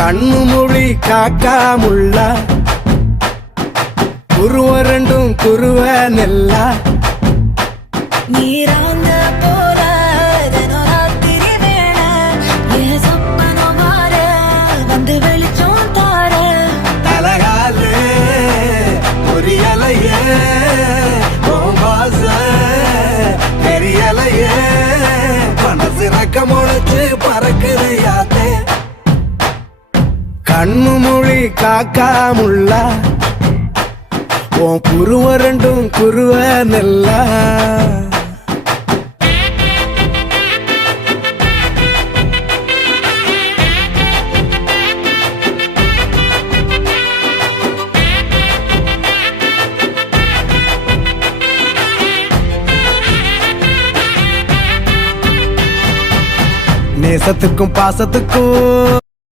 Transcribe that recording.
கண்ணு மொழி காக்காமுள்ள குருவ ரெண்டும் குருவ நெல்லா நீராங்க போல தினராத்திரி வேண என் சொப்பனம் மாற வந்து வெளிச்சம் தார தலகாலே பொரியலையே வாச பெரியலையே மனசு ரக்க முளைச்சு பறக்குது யாத்தே கண்ணு மொழி காக்காமுள்ள உன் குருவ ரெண்டும் குருவ நெல்லா நேசத்துக்கும் பாசத்துக்கும்